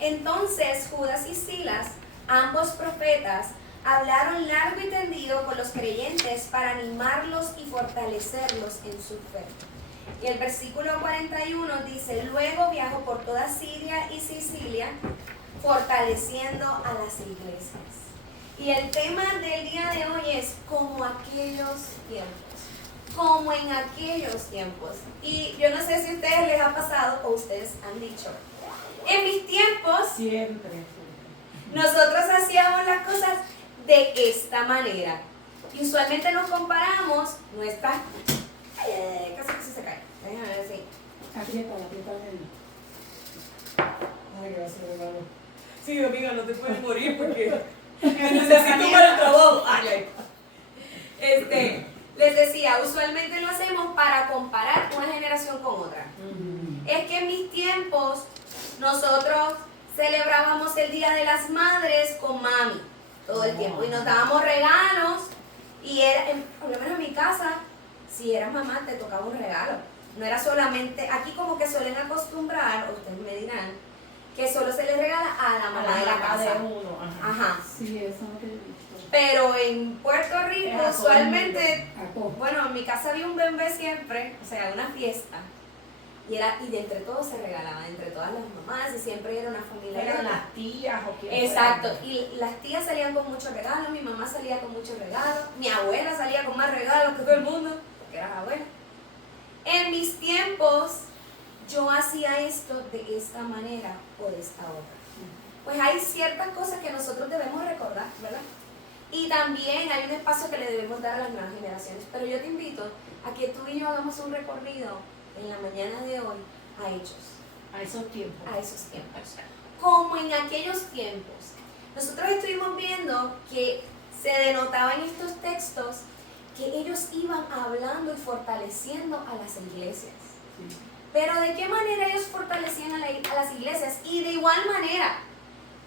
Entonces Judas y Silas, ambos profetas, hablaron largo y tendido con los creyentes para animarlos y fortalecerlos en su fe. Y el versículo 41 dice: luego viajó por toda Siria y Sicilia, fortaleciendo a las iglesias. Y el tema del día de hoy es como aquellos tiempos, como en aquellos tiempos. Y yo no sé si a ustedes les ha pasado o ustedes han dicho: en mis tiempos, Siempre. nosotros hacíamos las cosas de esta manera. Y usualmente nos comparamos nuestras... casi se cae. Déjame ver si... Aprieta bien. Ay, gracias, hermano. Sí, amiga, no te puedes morir porque me necesito para el trabajo. Ay. Les decía, usualmente lo hacemos para comparar una generación con otra. Es que en mis tiempos nosotros celebrábamos el Día de las Madres con mami todo el tiempo y nos dábamos regalos y era, por lo menos en mi casa, si eras mamá te tocaba un regalo. No era solamente, aquí como que suelen acostumbrar, o ustedes me dirán, que solo se les regala a la mamá de la casa. De uno, Ajá. Sí, eso no te he visto. Pero en Puerto Rico usualmente, Acó. bueno, en mi casa había un bebé siempre, o sea, una fiesta. Y de entre todos se regalaban, entre todas las mamás, y siempre era una familia. Eran las tías o quién. Exacto, y las tías salían con muchos regalos, mi mamá salía con muchos regalos, mi abuela salía con más regalos que todo el mundo, porque era abuela. En mis tiempos, yo hacía esto de esta manera o de esta otra. Pues hay ciertas cosas que nosotros debemos recordar, ¿verdad? Y también hay un espacio que le debemos dar a las nuevas generaciones. Pero yo te invito a que tú y yo hagamos un recorrido en la mañana de hoy a hechos. A esos tiempos. A esos tiempos. Como en aquellos tiempos. Nosotros estuvimos viendo que se denotaba en estos textos que ellos iban hablando y fortaleciendo a las iglesias. Sí. Pero ¿de qué manera ellos fortalecían a las iglesias? Y de igual manera,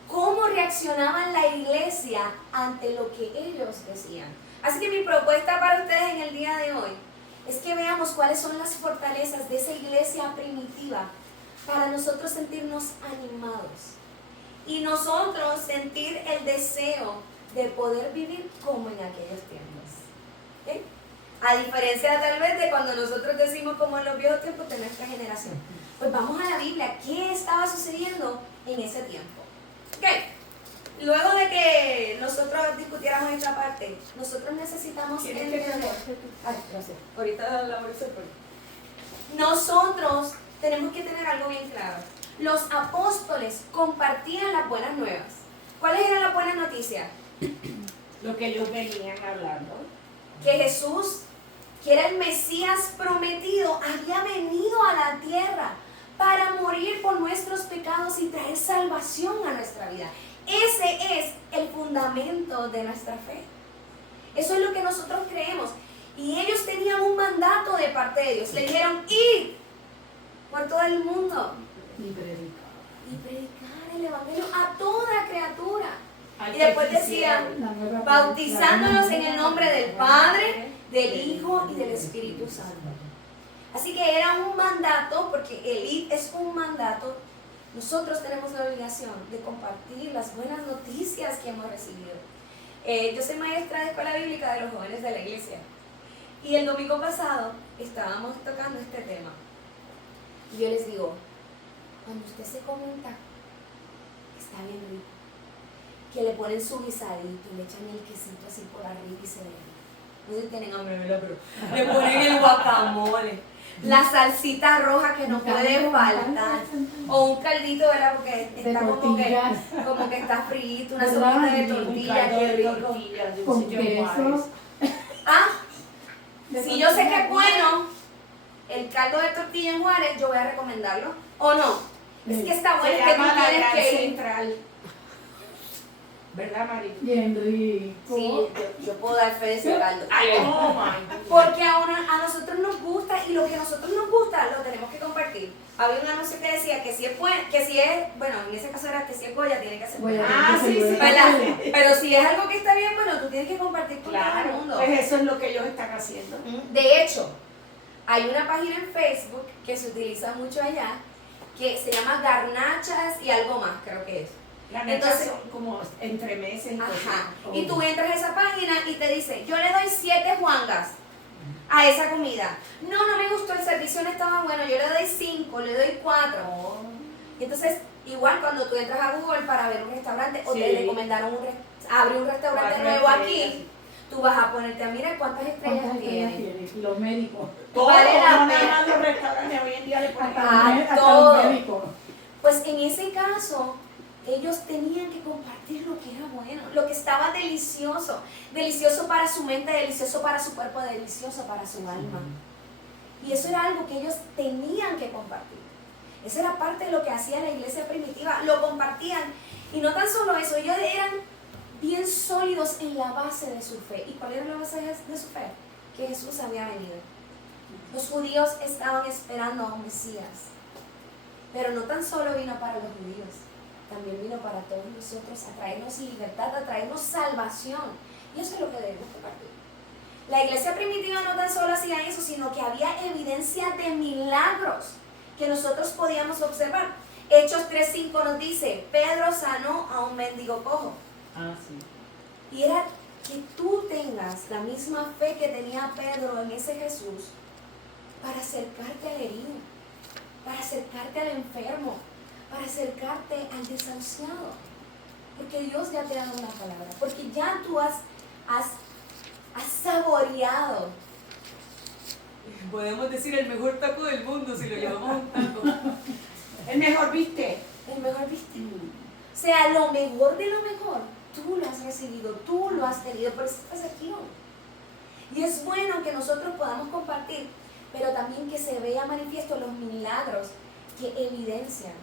¿cómo reaccionaba la iglesia ante lo que ellos decían? Así que mi propuesta para ustedes en el día de hoy es que veamos cuáles son las fortalezas de esa iglesia primitiva para nosotros sentirnos animados y nosotros sentir el deseo de poder vivir como en aquellos tiempos. ¿Okay? A diferencia tal vez de cuando nosotros decimos como en los viejos tiempos de nuestra generación. Pues vamos a la Biblia, ¿qué estaba sucediendo en ese tiempo? Okay. Luego de que nosotros discutiéramos esta parte, nosotros necesitamos entender. Ay, gracias. Ahorita la voy a hacer por ahí. Nosotros tenemos que tener algo bien claro. Los apóstoles compartían las buenas nuevas. ¿Cuáles eran las buenas noticias? Lo que ellos venían hablando. Que Jesús, que era el Mesías prometido, había venido a la tierra para morir por nuestros pecados y traer salvación a nuestra vida. Ese es el fundamento de nuestra fe. Eso es lo que nosotros creemos. Y ellos tenían un mandato de parte de Dios. Le dijeron: id por todo el mundo Y predicar. y predicar el evangelio a toda criatura. Al Y después que decían: La nueva bautizándolos en el nombre del Padre, del del Hijo y del Espíritu Santo. Así que era un mandato, porque el id es un mandato. Nosotros tenemos la obligación de compartir las buenas noticias que hemos recibido. Yo soy maestra de escuela bíblica de los jóvenes de la iglesia. Y el domingo pasado estábamos tocando este tema. Y yo les digo: cuando usted se comenta, está bien rico, que le ponen su guisadito y le echan el quesito así por arriba y se ve. No sé si tienen hambre, ¿verdad? Pero le ponen el guacamole, la salsita roja que no puede faltar, o un caldito, ¿verdad? Porque está como que está frito, una ¿Verdad? sopita de Un tortilla, qué rico. Con queso. Ah, si yo sé que es bueno el caldo de tortilla en Juárez, yo voy a recomendarlo, ¿o no? Es que está bueno, Se es que tú llama la tienes Gran que ir. Central. ¿Verdad, María? Bien rico. Sí, yo puedo dar fe de ese caldo. Ay, oh my God. Porque a nosotros nos gusta, y lo que a nosotros nos gusta lo tenemos que compartir. Había un anuncio que decía que si es, bueno, en ese caso era que si es Goya, tiene que ser Goya. Ah, sí, sí. ¿verdad? Pero si es algo que está bien, bueno, tú tienes que compartir con todo el Claro, mundo. pues eso es lo que ellos están haciendo. De hecho, hay una página en Facebook que se utiliza mucho allá, que se llama garnachas y algo más, creo que es. Las Entonces- metas son como entremeses y Ajá. cosas. Y tú entras a esa página y te dice, yo le doy 7 juangas a esa comida. No me gustó, el servicio no estaba bueno, yo le doy 5, le doy 4. Oh. Y entonces, igual cuando tú entras a Google para ver un restaurante o Sí. te recomendaron abre un restaurante 4 nuevo estrellas. aquí, tú vas a ponerte a mirar cuántas estrellas ¿Cuántas estrellas tiene. tiene? Los médicos. Todo, Vale la no pena. nada más los restaurantes hoy en día le ponen Hasta todo. los médicos. Pues en ese caso, ellos tenían que compartir lo que era bueno, lo que estaba delicioso, delicioso para su mente, delicioso para su cuerpo, delicioso para su alma. Y eso era algo que ellos tenían que compartir. Esa era parte de lo que hacía la iglesia primitiva, lo compartían. Y no tan solo eso, ellos eran bien sólidos en la base de su fe. ¿Y cuál era la base de su fe? Que Jesús había venido. Los judíos estaban esperando a un Mesías. Pero no tan solo vino para los judíos, también vino para todos nosotros a traernos libertad, a traernos salvación. Y eso es lo que debemos compartir. La iglesia primitiva no tan solo hacía eso, sino que había evidencia de milagros que nosotros podíamos observar. Hechos 3:5 nos dice, Pedro sanó a un mendigo cojo. Ah, sí. Y era que tú tengas la misma fe que tenía Pedro en ese Jesús para acercarte al herido, para acercarte al enfermo, para acercarte al desahuciado. Porque Dios ya te ha dado una palabra, porque ya tú has saboreado. Podemos decir el mejor taco del mundo si lo llamamos un taco. El mejor viste. El mejor viste. O sea, lo mejor de lo mejor, tú lo has recibido, tú lo has tenido, por eso estás aquí hoy. Y es bueno que nosotros podamos compartir, pero también que se vea manifiesto los milagros que evidencian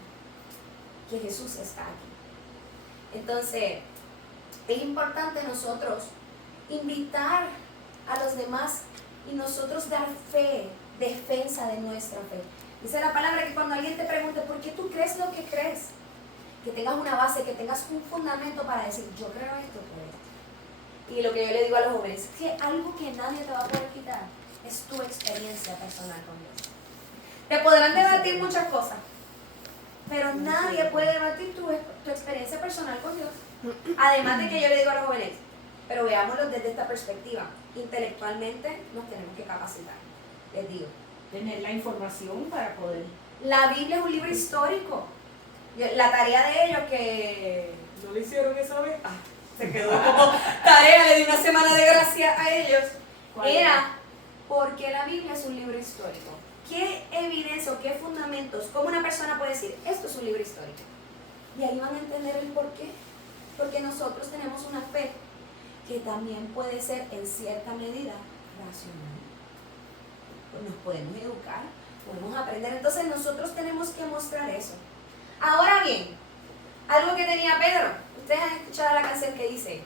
que Jesús está aquí. Entonces, es importante nosotros invitar a los demás y nosotros dar fe, defensa de nuestra fe. Dice la palabra que cuando alguien te pregunte por qué tú crees lo que crees, que tengas una base, que tengas un fundamento para decir, yo creo esto por esto. Y lo que yo le digo a los jóvenes, es que algo que nadie te va a poder quitar es tu experiencia personal con Dios. Te podrán debatir muchas cosas, pero nadie puede debatir tu experiencia personal con Dios. Además de que yo le digo a los jóvenes, pero veámoslo desde esta perspectiva, intelectualmente nos tenemos que capacitar, les digo. Tener la información para poder. La Biblia es un libro histórico. La tarea de ellos que ¿No lo hicieron esa vez? Ah, se quedó como tarea, le di una semana de gracia a ellos. era porque la Biblia es un libro histórico. ¿Qué evidencia o qué fundamentos? ¿Cómo una persona puede decir, esto es un libro histórico? Y ahí van a entender el por qué. Porque nosotros tenemos una fe que también puede ser en cierta medida racional. Pues nos podemos educar, podemos aprender. Entonces nosotros tenemos que mostrar eso. Ahora bien, algo que tenía Pedro. Ustedes han escuchado la canción que dice,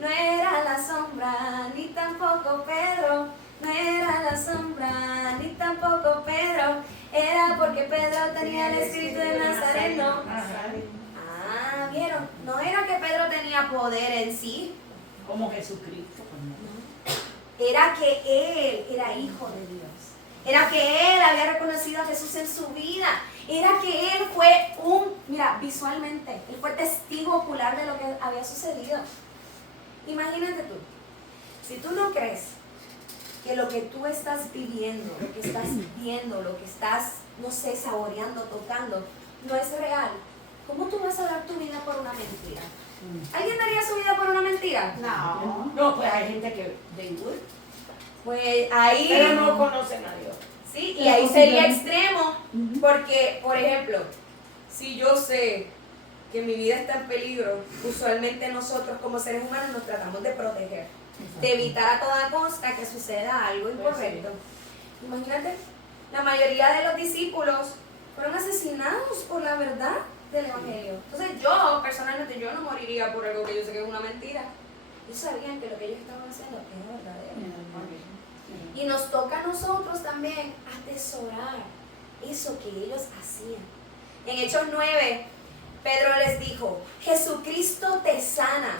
no era la sombra, ni tampoco Pedro, no era la sombra, ni tampoco Pedro, era porque Pedro tenía el espíritu de Nazareno. Ah, ¿vieron? No era que Pedro tenía poder en sí, Como Jesucristo. pues no. era que él era hijo de Dios. Era que él había reconocido a Jesús en su vida. Era que él fue visualmente, él fue testigo ocular de lo que había sucedido. Imagínate tú, si tú no crees que lo que tú estás viviendo, lo que estás viendo, lo que estás, no sé, saboreando, tocando, no es real, ¿cómo tú vas a dar tu vida por una mentira? ¿Alguien daría su vida por una mentira? No. No, pues hay gente que they would, Pues ahí... pero no conocen a Dios. Sí, y ahí sería extremo, porque, por ejemplo, si yo sé que mi vida está en peligro, usualmente nosotros como seres humanos nos tratamos de proteger, de evitar a toda costa que suceda algo incorrecto. Imagínate, la mayoría de los discípulos fueron asesinados por la verdad del Evangelio. Entonces yo, personalmente, yo no moriría por algo que yo sé que es una mentira. Ellos sabían que lo que ellos estaban haciendo era verdadero. Y nos toca a nosotros también atesorar eso que ellos hacían. En Hechos 9, Pedro les dijo, Jesucristo te sana,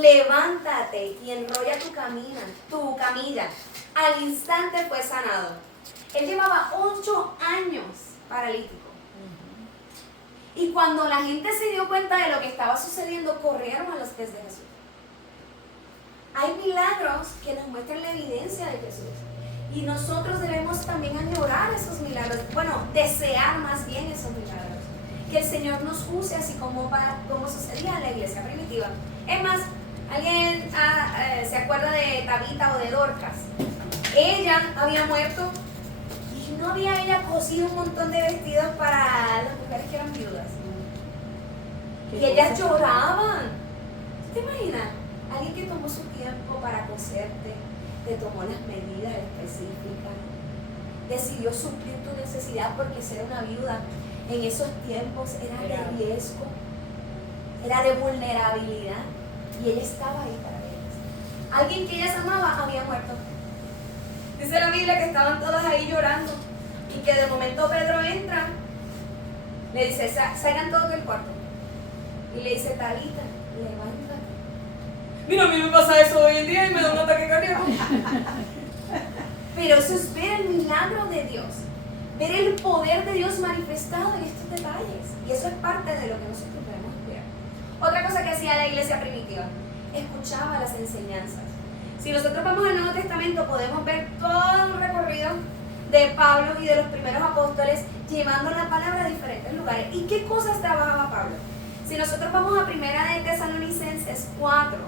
levántate y enrolla tu camilla. Al instante fue sanado. Él llevaba 8 años paralítico. Y cuando la gente se dio cuenta de lo que estaba sucediendo, corrieron a los pies de Jesús. Hay milagros que nos muestran la evidencia de Jesús. Y nosotros debemos también añorar esos milagros. Bueno, desear más bien esos milagros. Que el Señor nos use así como sucedía en la iglesia primitiva. Es más, ¿alguien se acuerda de Tabita o de Dorcas? Ella había muerto y no había ella cosido un montón de vestidos para las mujeres que eran viudas. Y ellas lloraban. ¿Te imaginas? Alguien que tomó su tiempo para coserte, te tomó las medidas específicas, decidió suplir tu necesidad porque ser una viuda en esos tiempos era de riesgo, era de vulnerabilidad, y ella estaba ahí para ellas. Alguien que ellas amaba había muerto. Dice la Biblia que estaban todas ahí llorando y que de momento Pedro entra, le dice, salgan todos del cuarto, y le dice, Talita, levántate. Mira, a mí me pasa eso hoy en día y me da un ataque cardíaco. Pero eso es ver el milagro de Dios, ver el poder de Dios manifestado en estos detalles. Y eso es parte de lo que nosotros debemos ver. Otra cosa que hacía la iglesia primitiva, escuchaba las enseñanzas. Si nosotros vamos al Nuevo Testamento, podemos ver todo un recorrido de Pablo y de los primeros apóstoles llevando la palabra a diferentes lugares. ¿Y qué cosas trabajaba Pablo? Si nosotros vamos a Primera de Tesalonicenses 4,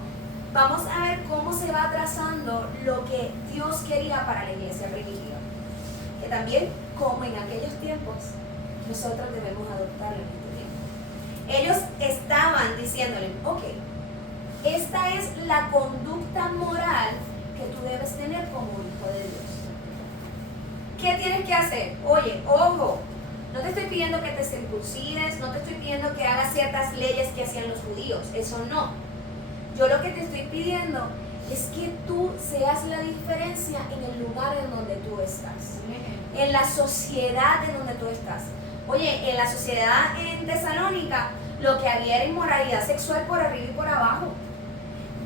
vamos a ver cómo se va trazando lo que Dios quería para la iglesia primitiva. Que también, como en aquellos tiempos, nosotros debemos adoptarlo en este tiempo. Ellos estaban diciéndole, ok, esta es la conducta moral que tú debes tener como hijo de Dios. ¿Qué tienes que hacer? Oye, ojo, no te estoy pidiendo que te circuncides, no te estoy pidiendo que hagas ciertas leyes que hacían los judíos, eso no. Yo lo que te estoy pidiendo es que tú seas la diferencia en el lugar en donde tú estás, en la sociedad en donde tú estás. Oye, en la sociedad en Tesalónica lo que había era inmoralidad sexual por arriba y por abajo.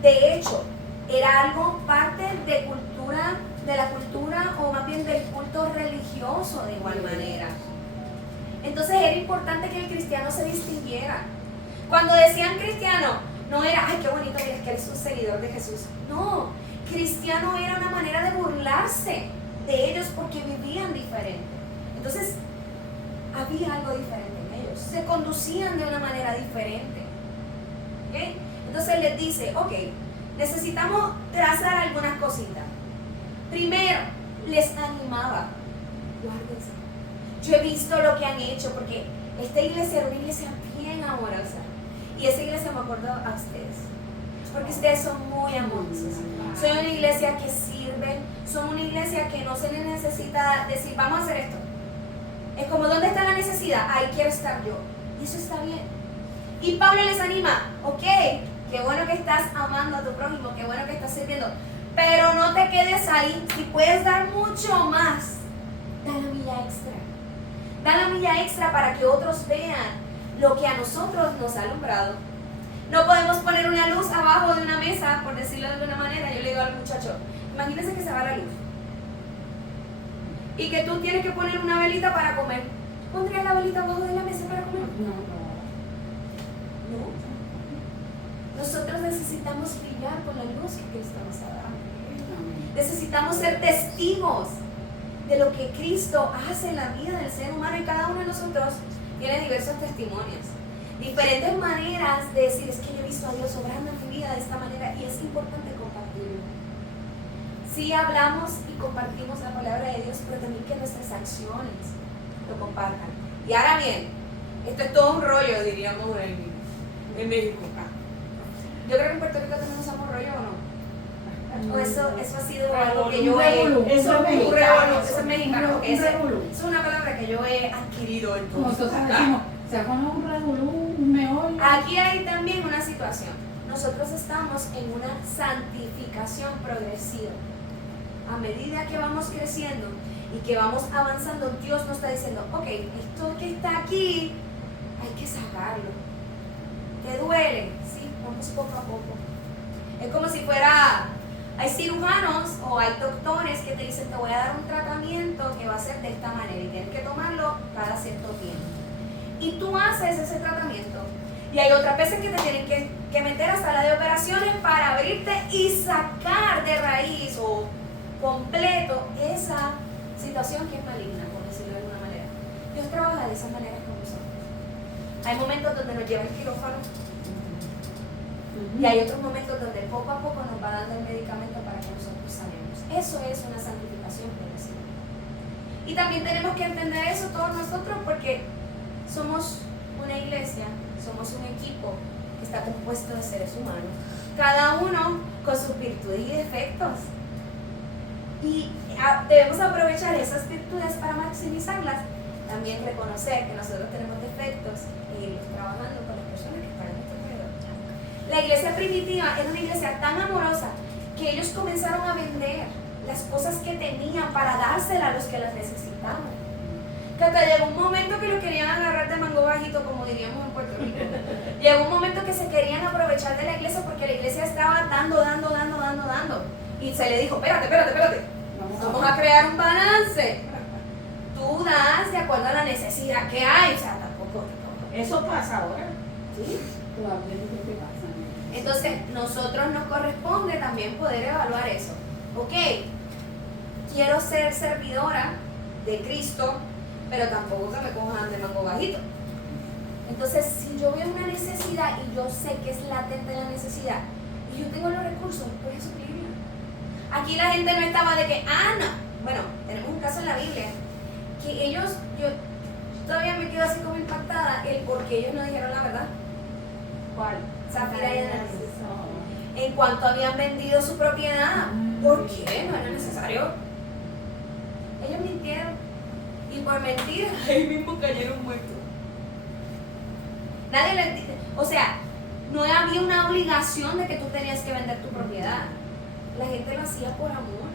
De hecho, era algo parte de la cultura o más bien del culto religioso de igual manera. Entonces era importante que el cristiano se distinguiera. Cuando decían cristiano, no era, ay, qué bonito, mira, que eres un seguidor de Jesús. No, cristiano era una manera de burlarse de ellos porque vivían diferente. Entonces, había algo diferente en ellos. Se conducían de una manera diferente. ¿Okay? Entonces les dice, ok, necesitamos trazar algunas cositas. Primero, les animaba, guárdense. Yo he visto lo que han hecho porque esta iglesia era una iglesia bien amorosa. Y esa iglesia me acuerdo a ustedes, porque ustedes son muy amorosos. Son una iglesia que sirve, son una iglesia que no se les necesita decir, vamos a hacer esto. Es como, ¿dónde está la necesidad? Ahí quiero estar yo. Y eso está bien. Y Pablo les anima, ok, qué bueno que estás amando a tu prójimo, qué bueno que estás sirviendo, pero no te quedes ahí. Si puedes dar mucho más, da la milla extra. Da la milla extra para que otros vean lo que a nosotros nos ha alumbrado. No podemos poner una luz abajo de una mesa, por decirlo de alguna manera. Yo le digo al muchacho, imagínense que se va la luz y que tú tienes que poner una velita para comer. ¿Pondrías la velita abajo de la mesa para comer? No. Nosotros necesitamos brillar con la luz que Cristo nos ha dado. Necesitamos ser testigos de lo que Cristo hace en la vida del ser humano, y cada uno de nosotros tiene diversos testimonios, diferentes maneras de decir, es que yo he visto a Dios obrando en mi vida de esta manera, y es importante compartirlo. Sí hablamos y compartimos la palabra de Dios, pero también que nuestras acciones lo compartan. Y ahora bien, esto es todo un rollo, diríamos en México. Yo creo que en Puerto Rico también usamos rollo, ¿o no? O eso ha sido algo que yo he... Eso es mexicano. porque eso es una palabra que yo he adquirido en todo. Nosotros decimos, se pone un revolú, un meollo. Aquí hay también una situación. Nosotros estamos en una santificación progresiva. A medida que vamos creciendo y que vamos avanzando, Dios nos está diciendo, ok, esto que está aquí, hay que sacarlo. ¿Te duele? Sí, vamos poco a poco. Es como si fuera... Hay cirujanos o hay doctores que te dicen, te voy a dar un tratamiento que va a ser de esta manera y tienes que tomarlo cada cierto tiempo. y tú haces ese tratamiento. Y hay otras veces que te tienen que meter a sala de operaciones para abrirte y sacar de raíz o completo esa situación que es maligna, por decirlo de alguna manera. Dios trabaja de esas maneras con nosotros. Hay momentos donde nos lleva el quirófano y hay otros momentos donde poco a poco nos va dando el medicamento para que nosotros sanemos. Eso es una santificación progresiva. Y también tenemos que entender eso todos nosotros, porque somos una iglesia, somos un equipo que está compuesto de seres humanos, cada uno con sus virtudes y defectos. Y debemos aprovechar esas virtudes para maximizarlas. También reconocer que nosotros tenemos defectos e irlos trabajando con las personas que están en nuestro alrededor. La iglesia primitiva era una iglesia tan amorosa que ellos comenzaron a vender las cosas que tenían para dárselas a los que las necesitaban. Que hasta llegó un momento que lo querían agarrar de mango bajito, como diríamos en Puerto Rico. Llegó un momento que se querían aprovechar de la iglesia porque la iglesia estaba dando. Y se le dijo, espérate. Vamos a crear un balance. Tú das de acuerdo a la necesidad que hay. O sea, tampoco. Eso pasa ahora. ¿Sí? Probablemente pasa. Entonces, nosotros nos corresponde también poder evaluar eso. Ok, quiero ser servidora de Cristo, pero tampoco que me cojan de mango bajito. Entonces, si yo veo una necesidad y yo sé que es latente la necesidad y yo tengo los recursos, voy a suplirla. Aquí la gente no estaba de que, no. Bueno, tenemos un caso en la Biblia que ellos, yo todavía me quedo así como impactada el por qué ellos no dijeron la verdad. ¿Cuál? Zafira y Ananías. En cuanto habían vendido su propiedad. ¿Por qué? No era necesario. Ellos mintieron. Y por mentir, Ahí mismo cayeron muertos. nadie le entiende. O sea, no había una obligación de que tú tenías que vender tu propiedad. La gente lo hacía por amor.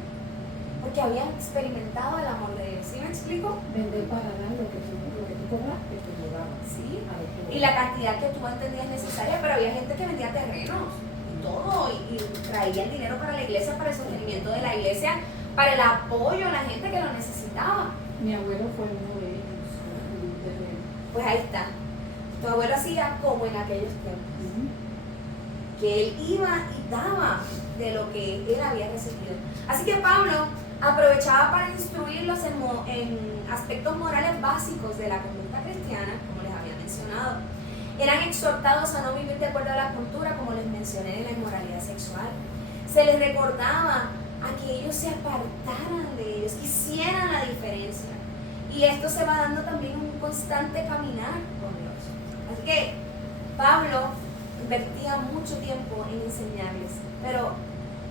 Porque habían experimentado el amor de Dios. ¿Sí me explico? Vender para dar lo que tú cobraste, tú lo dabas. Sí. A lo que Y la cantidad que tú entendías necesaria, pero había gente que vendía terrenos y todo, y traía el dinero para la iglesia, para el sostenimiento de la iglesia, para el apoyo a la gente que lo necesitaba. Mi abuelo fue uno de ellos. Un terreno. Pues ahí está. Tu abuelo hacía como en aquellos tiempos, que él iba y daba de lo que él había recibido. Así que Pablo aprovechaba para instruirlos en aspectos morales básicos de la conducta cristiana, como les había mencionado. Eran exhortados a no vivir de acuerdo a la cultura, como les mencioné, de la inmoralidad sexual. Se les recordaba a que ellos se apartaran de ellos, que hicieran la diferencia. Y esto se va dando también un constante caminar con Dios. Así que Pablo invertía mucho tiempo en enseñarles, pero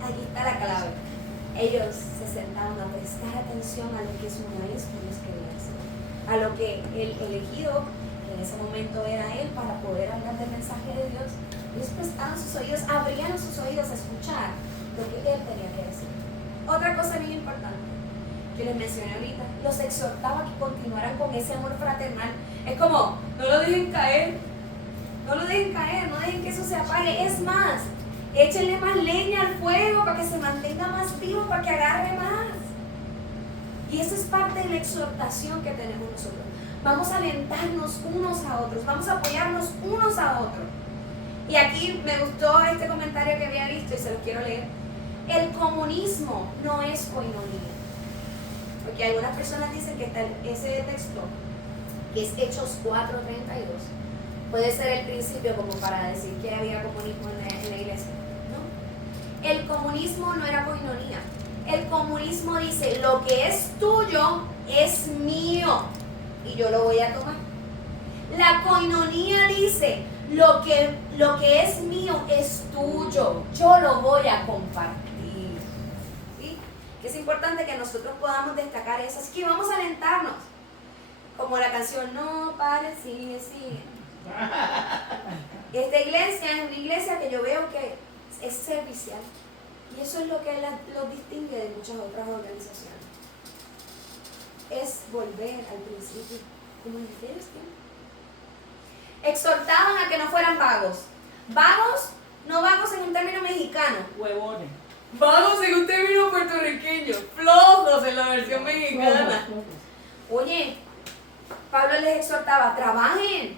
aquí está la clave. Ellos se sentaban a prestar atención a lo que su maestro les quería hacer, a lo que el elegido, que en ese momento era él, para poder hablar del mensaje de Dios. Ellos prestaban sus oídos, abrían sus oídos a escuchar lo que él tenía que decir. Otra cosa bien importante que les mencioné ahorita, los exhortaba a que continuaran con ese amor fraternal. Es como, no lo dejen caer, no dejen que eso se apague. Es más, échenle más leña al fuego para que se mantenga más vivo, para que agarre más. Y eso es parte de la exhortación que tenemos nosotros. Vamos a alentarnos unos a otros, vamos a apoyarnos unos a otros. Y aquí me gustó este comentario que había visto y se lo quiero leer. El comunismo no es coinonía. Porque algunas personas dicen que ese texto, que es Hechos 4:32, puede ser el principio como para decir que había comunismo en la iglesia. ¿No? El comunismo no era coinonía. El comunismo dice, lo que es tuyo es mío y yo lo voy a tomar. La coinonía dice, lo que es mío es tuyo, yo lo voy a compartir. ¿Sí? Que es importante que nosotros podamos destacar eso. Así que vamos a alentarnos. Como la canción, no pare, sigue. Esta iglesia es una iglesia que yo veo que es servicial. Y eso es lo que los distingue de muchas otras organizaciones. Es volver al principio, como en aquellos tiempos. Exhortaban a que no fueran vagos. Vagos, no vagos en un término mexicano. Huevones. Vagos en un término puertorriqueño. Flojos en la versión mexicana. Oye, Pablo les exhortaba, trabajen,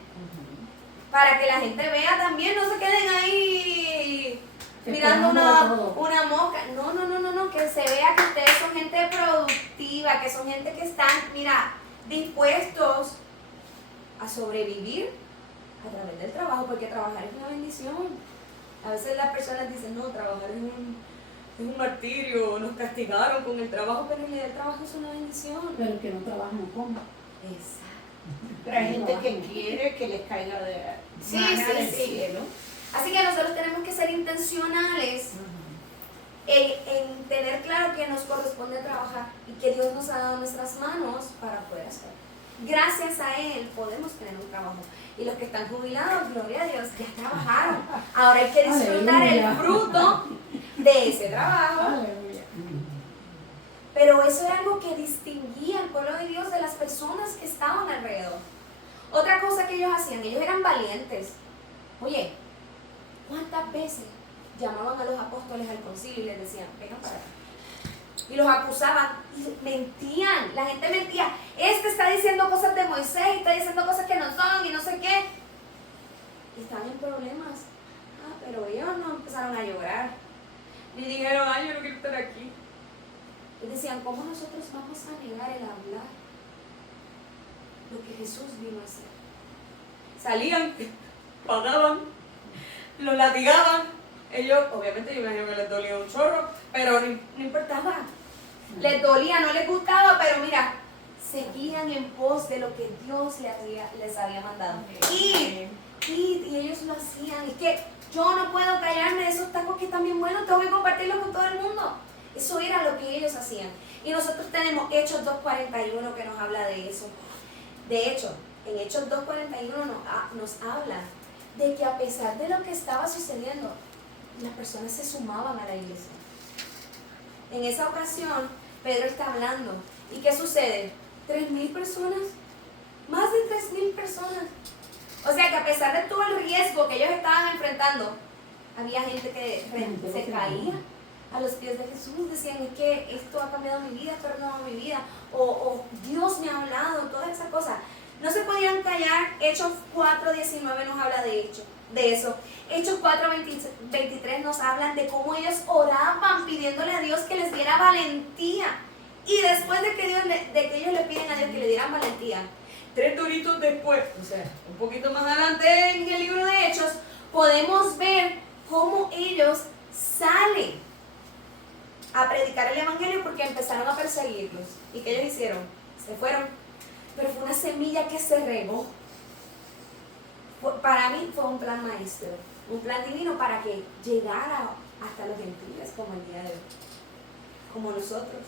para que la gente vea también, no se queden ahí mirando una mosca. No, que se vea que ustedes son gente productiva, que son gente que están, mira, dispuestos a sobrevivir a través del trabajo, porque trabajar es una bendición. A veces las personas dicen, no, trabajar es un martirio, nos castigaron con el trabajo, pero en realidad el trabajo es una bendición. Pero el que no trabaja no come. Exacto. Pero hay gente que quiere que les caiga de maná del cielo. Así que nosotros tenemos que ser intencionales en tener claro que nos corresponde trabajar y que Dios nos ha dado nuestras manos para poder hacerlo. Gracias a Él podemos tener un trabajo. Y los que están jubilados, gloria a Dios, ya trabajaron. Ahora hay que disfrutar el fruto de ese trabajo. Aleluya. Pero eso era algo que distinguía al pueblo de Dios de las personas que estaban alrededor. Otra cosa que ellos hacían, ellos eran valientes. Oye, ¿cuántas veces llamaban a los apóstoles al concilio y les decían, vengan para acá? Y los acusaban y mentían, la gente mentía. Este está diciendo cosas de Moisés, está diciendo cosas que no son y no sé qué. Y estaban en problemas. Pero ellos no empezaron a llorar. Ni dijeron, ay, yo no quiero estar aquí. Y decían, ¿cómo nosotros vamos a negar el hablar lo que Jesús vino a hacer? Salían, pagaban, los latigaban. Ellos, obviamente, yo imagino que les dolía un chorro, pero no importaba. Les dolía, no les gustaba, pero mira, seguían en pos de lo que Dios les había mandado. Y ellos lo hacían. Es que yo no puedo callarme de esos tacos que están bien buenos, tengo que compartirlos con todo el mundo. Eso era lo que ellos hacían. Y nosotros tenemos Hechos 2:41 que nos habla de eso. De hecho, en Hechos 2:41 nos habla de que a pesar de lo que estaba sucediendo, las personas se sumaban a la iglesia. En esa ocasión, Pedro está hablando. ¿Y qué sucede? 3,000 personas. Más de 3,000 personas. O sea que a pesar de todo el riesgo que ellos estaban enfrentando, había gente que se caía a los pies de Jesús. Decían, es que esto ha cambiado mi vida, esto ha renovado mi vida. O Dios me ha hablado, todas esas cosas. No se podían callar. Hechos 4:19 nos habla de eso. Hechos 4:23 nos hablan de cómo ellos oraban pidiéndole a Dios que les diera valentía. Y después de que ellos le piden a Dios que le dieran valentía, 3 doritos después, o sea, un poquito más adelante en el libro de Hechos, podemos ver cómo ellos salen a predicar el evangelio porque empezaron a perseguirlos. ¿Y qué ellos hicieron? Se fueron. Pero fue una semilla que se regó. Para mí fue un plan maestro, un plan divino para que llegara hasta los gentiles como el día de hoy, como nosotros.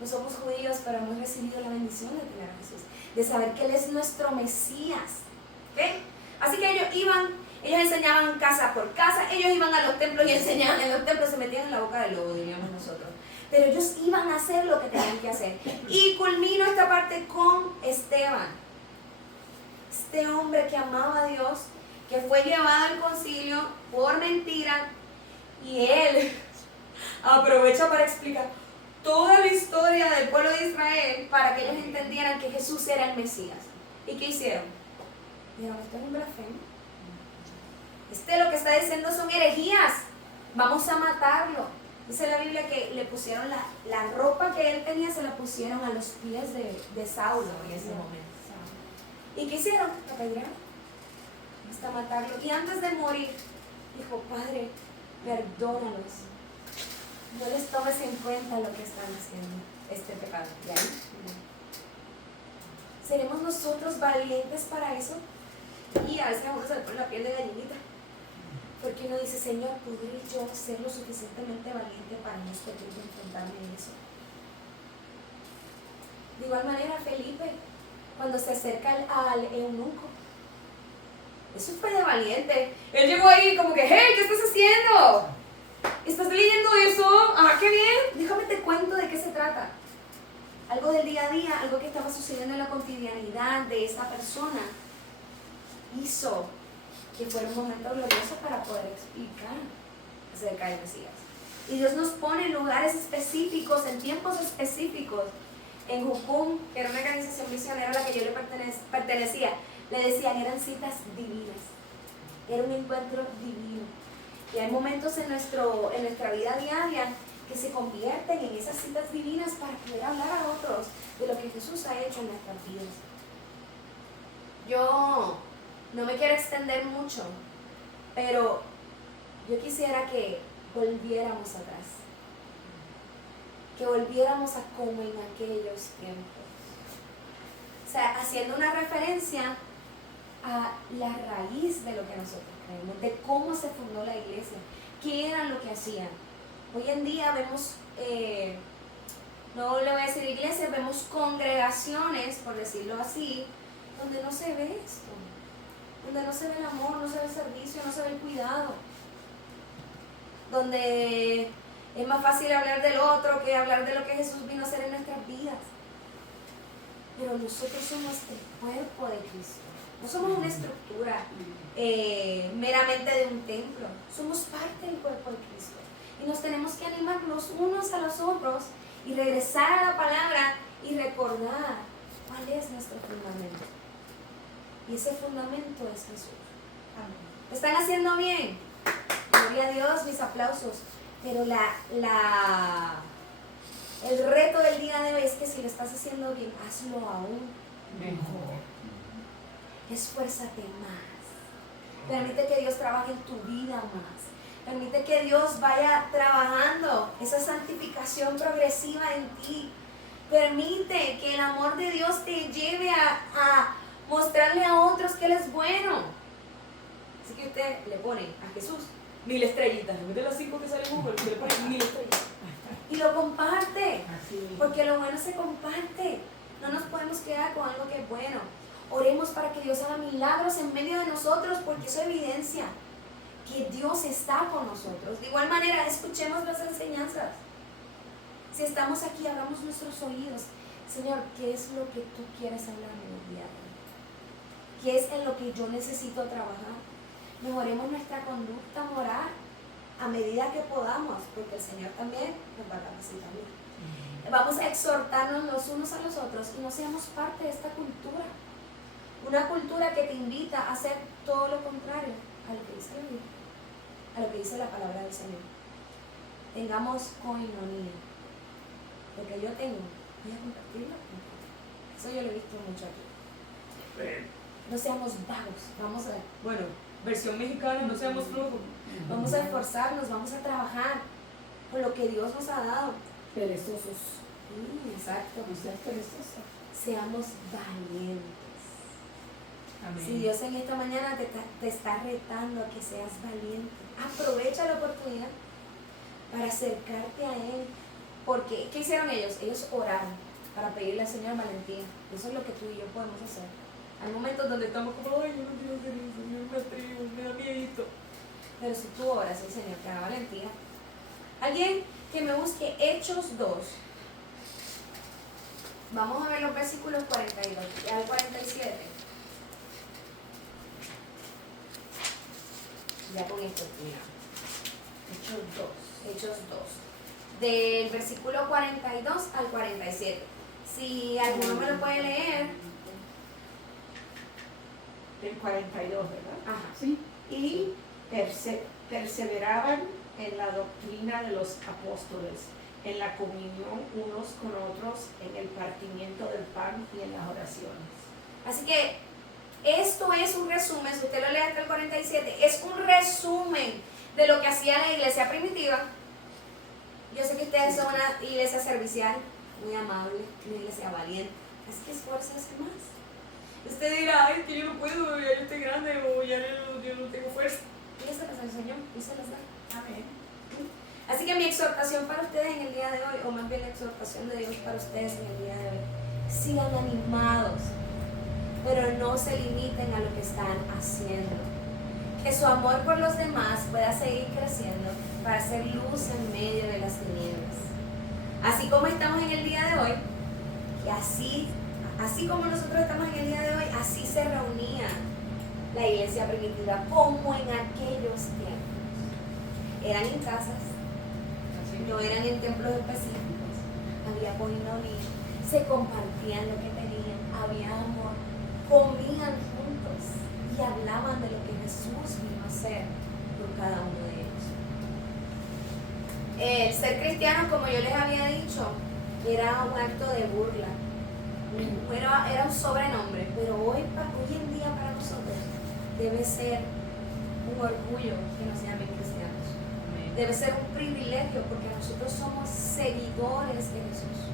No somos judíos, pero hemos recibido la bendición de tener a Jesús, de saber que Él es nuestro Mesías. ¿Okay? Así que ellos enseñaban casa por casa, ellos iban a los templos y enseñaban en los templos, se metían en la boca del lobo, diríamos nosotros. Pero ellos iban a hacer lo que tenían que hacer. Y culmino esta parte con Esteban. Este hombre que amaba a Dios, que fue llevado al concilio por mentira, y él aprovecha para explicar toda la historia del pueblo de Israel para que ellos entendieran que Jesús era el Mesías. ¿Y qué hicieron? Dijeron, esto es un blasfemo. Lo que está diciendo son herejías. Vamos a matarlo. Dice la Biblia que le pusieron la ropa que él tenía, se la pusieron a los pies de Saulo en ese momento. ¿Y qué hicieron? Lo apedrearon hasta matarlo. Y antes de morir, dijo, Padre, perdónalos. No les tomes en cuenta lo que están haciendo, este pecado. ¿Y ahí? ¿Seremos nosotros valientes para eso? Y a veces a uno se le pone la piel de gallinita. Porque uno dice, Señor, ¿podré yo ser lo suficientemente valiente para en este tiempo enfrentarme a eso? De igual manera, Felipe, cuando se acerca al eunuco, eso fue de valiente. Él llegó ahí como que, hey, ¿qué estás haciendo? ¿Estás leyendo eso? Ah, qué bien. Déjame te cuento de qué se trata. Algo del día a día, algo que estaba sucediendo en la cotidianidad de esa persona, hizo que fuera un momento glorioso para poder explicar acerca del Mesías. Y Dios nos pone en lugares específicos, en tiempos específicos, en Jucum, que era una organización misionera a la que yo le pertenecía, le decían, eran citas divinas. Era un encuentro divino. Y hay momentos en nuestra vida diaria que se convierten en esas citas divinas para poder hablar a otros de lo que Jesús ha hecho en nuestras vidas. Yo no me quiero extender mucho, pero yo quisiera que volviéramos atrás. Que volviéramos a como en aquellos tiempos. O sea, haciendo una referencia a la raíz de lo que nosotros creemos, de cómo se fundó la iglesia, qué era lo que hacían. Hoy en día vemos, no le voy a decir iglesias, vemos congregaciones, por decirlo así, donde no se ve esto, donde no se ve el amor, no se ve el servicio, no se ve el cuidado, donde es más fácil hablar del otro que hablar de lo que Jesús vino a hacer en nuestras vidas. Pero nosotros somos el cuerpo de Cristo. No somos una estructura meramente de un templo. Somos parte del cuerpo de Cristo. Y nos tenemos que animar los unos a los otros y regresar a la palabra y recordar cuál es nuestro fundamento. Y ese fundamento es Jesús. Amén. ¿Lo están haciendo bien? Gloria a Dios, mis aplausos. Pero el reto del día de hoy es que si lo estás haciendo bien, hazlo aún mejor. Esfuérzate más. Permite que Dios trabaje en tu vida más. Permite que Dios vaya trabajando esa santificación progresiva en ti. Permite que el amor de Dios te lleve a mostrarle a otros que Él es bueno. Así que usted le pone a Jesús 1000 estrellitas. En vez de las 5 que salen en Google, usted le pone 1000 estrellitas. Y lo comparte. Porque lo bueno se comparte. No nos podemos quedar con algo que es bueno. Oremos para que Dios haga milagros en medio de nosotros, porque eso evidencia que Dios está con nosotros. De igual manera, escuchemos las enseñanzas. Si estamos aquí, abramos nuestros oídos. Señor, ¿qué es lo que tú quieres hablarme en el día de hoy? ¿Qué es en lo que yo necesito trabajar? Mejoremos nuestra conducta moral a medida que podamos, porque el Señor también nos va a capacitar. Vamos a exhortarnos los unos a los otros y no seamos parte de esta cultura. Una cultura que te invita a hacer todo lo contrario a lo que dice la Biblia, a lo que dice la palabra del Señor. Tengamos coinonía. Lo que yo tengo, voy a compartirlo. Eso yo lo he visto mucho aquí. No seamos vagos. Vamos a, bueno, versión mexicana, no seamos flojos. Vamos a esforzarnos, vamos a trabajar con lo que Dios nos ha dado. Perezosos. Exacto. No seas perezosa. Seamos valientes. Amén. Si Dios en esta mañana te está retando a que seas valiente, aprovecha la oportunidad para acercarte a Él. Porque, ¿qué hicieron ellos? Ellos oraron para pedirle al Señor valentía. Eso es lo que tú y yo podemos hacer. Hay momentos donde estamos como, ay, yo no quiero hacer eso, Señor, me atrevo, me da miedito. Pero si tú oras, el Señor te da valentía. Alguien que me busque Hechos 2. Vamos a ver los versículos 42 al 47. Ya con esto, mira. Hechos 2. Del versículo 42 al 47. Si alguno me lo puede leer. Del 42, ¿verdad? Ajá. Sí. Y perseveraban en la doctrina de los apóstoles, en la comunión unos con otros, en el partimiento del pan y en las oraciones. Así que esto es un resumen, si usted lo lee hasta el 47, es un resumen de lo que hacía la iglesia primitiva. Yo sé que ustedes son una iglesia servicial, muy amable, una iglesia valiente, así que esfuércense más. Usted dirá, ay, que yo no puedo, ya yo estoy grande o ya yo no tengo fuerza. Pídeselo al Señor y se las da. Amén. Así que mi exhortación para ustedes en el día de hoy, o más bien la exhortación de Dios para ustedes en el día de hoy, sigan animados, pero no se limiten a lo que están haciendo. Que su amor por los demás pueda seguir creciendo para hacer luz en medio de las tinieblas. Así como estamos en el día de hoy, que así como nosotros estamos en el día de hoy, así se reunía la iglesia primitiva, como en aquellos tiempos. Eran en casas, no eran en templos específicos, había coinonía, se compartían lo que tenían, había amor, comían juntos y hablaban de lo que Jesús vino a hacer por cada uno de ellos. El ser cristiano, como yo les había dicho, era un acto de burla, era un sobrenombre, pero hoy en día para nosotros debe ser un orgullo que nos llamen cristianos. Debe ser un privilegio porque nosotros somos seguidores de Jesús.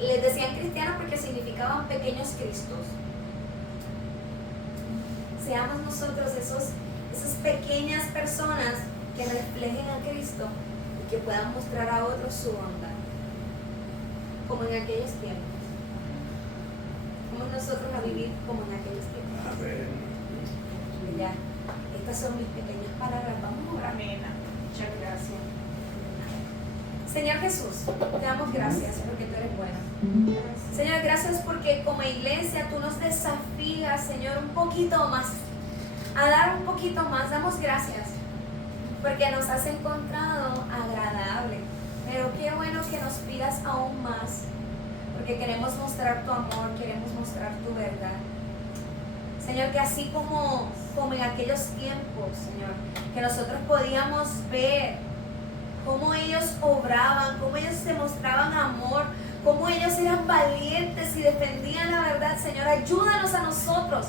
Les decían cristianos porque significaban pequeños cristos. Seamos nosotros esas pequeñas personas que reflejen a Cristo y que puedan mostrar a otros su bondad, como en aquellos tiempos. Vamos nosotros a vivir como en aquellos tiempos. Ya, estas son mis pequeñas palabras. Vamos a orar. Amén. Muchas gracias. Señor Jesús, te damos gracias porque tú eres bueno. Señor, gracias porque como iglesia tú nos desafías, Señor, un poquito más, a dar un poquito más. Damos gracias porque nos has encontrado agradable. Pero qué bueno que nos pidas aún más, porque queremos mostrar tu amor, queremos mostrar tu verdad. Señor, que así como en aquellos tiempos, Señor, que nosotros podíamos ver cómo ellos obraban, cómo ellos se mostraban amor, cómo ellos eran valientes y defendían la verdad. Señor, ayúdanos a nosotros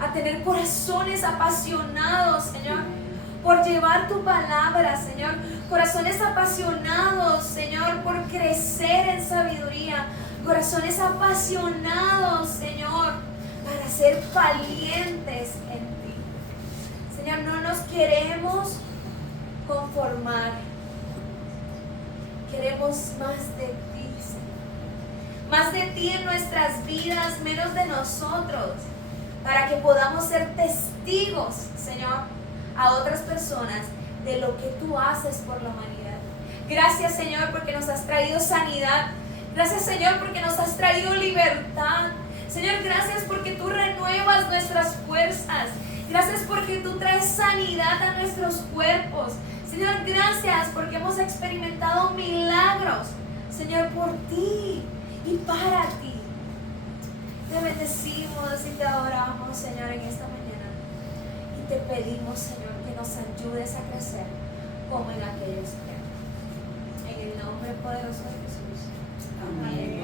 a tener corazones apasionados, Señor, por llevar tu palabra, Señor. Corazones apasionados, Señor, por crecer en sabiduría. Corazones apasionados, Señor, para ser valientes en ti. Señor, no nos queremos conformar. Queremos más de ti, Señor. Más de ti en nuestras vidas, menos de nosotros, para que podamos ser testigos, Señor, a otras personas de lo que tú haces por la humanidad. Gracias, Señor, porque nos has traído sanidad. Gracias, Señor, porque nos has traído libertad. Señor, gracias porque tú renuevas nuestras fuerzas. Gracias porque tú traes sanidad a nuestros cuerpos. Señor, gracias porque hemos experimentado milagros, Señor, por ti y para ti. Te bendecimos y te adoramos, Señor, en esta mañana. Y te pedimos, Señor, que nos ayudes a crecer como en aquellos tiempos. En el nombre poderoso de Jesús. Amén.